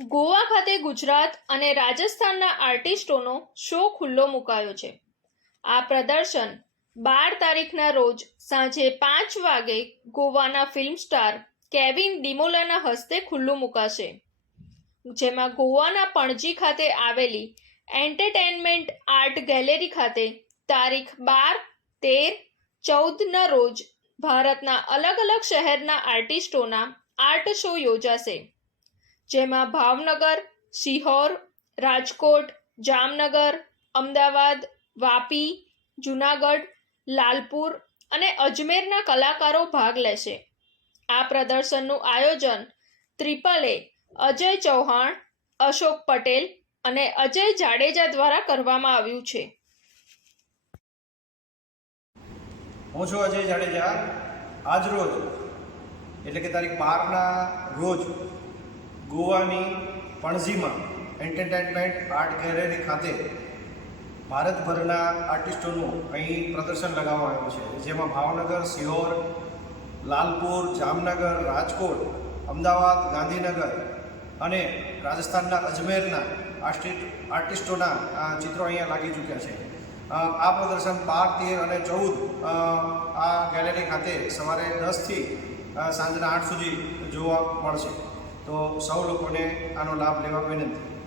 ગોવા ખાતે ગુજરાત અને રાજસ્થાનના આર્ટિસ્ટોનો શો ખુલ્લો મુકાયો છે. આ પ્રદર્શન બાર તારીખના રોજ સાંજે પાંચ વાગે ગોવાના ફિલ્મ સ્ટાર કેવિન ડિમોલાના હસ્તે ખુલ્લું મુકાશે. જેમાં ગોવાના પણજી ખાતે આવેલી એન્ટરટેનમેન્ટ આર્ટ ગેલેરી ખાતે તારીખ બાર, તેર, ચૌદના રોજ ભારતના અલગ અલગ શહેરના આર્ટિસ્ટોના આર્ટ શો યોજાશે. જેમાં ભાવનગર, સિહોર, રાજકોટ, જામનગર, અમદાવાદ, વાપી, જુનાગઢ, લાલપુર અને અજમેરના કલાકારો ભાગ લેશે. આ પ્રદર્શનનું આયોજન ત્રિપલે અજય ચૌહાણ, અશોક પટેલ અને અજય જાડેજા દ્વારા કરવામાં આવ્યું છે. હું છું અજય જાડેજા. આજરોજ એટલે કે તારીખ બારના રોજ ગોવાની પણજીમાં એન્ટરટેનમેન્ટ આર્ટ ગેલેરી ખાતે ભારતભરના આર્ટિસ્ટોનું અહીં પ્રદર્શન લગાવવામાં આવ્યું છે. જેમાં ભાવનગર, સિહોર, લાલપુર, જામનગર, રાજકોટ, અમદાવાદ, ગાંધીનગર અને રાજસ્થાનના અજમેરના આર્ટિસ્ટ આર્ટિસ્ટોના ચિત્રો અહીંયા લાગી ચૂક્યા છે. આ પ્રદર્શન બાર, તેર અને ચૌદ આ ગેલેરી ખાતે સવારે દસથી સાંજના આઠ સુધી જોવા મળશે. તો સૌ લોકોને આનો લાભ લેવા વિનંતી.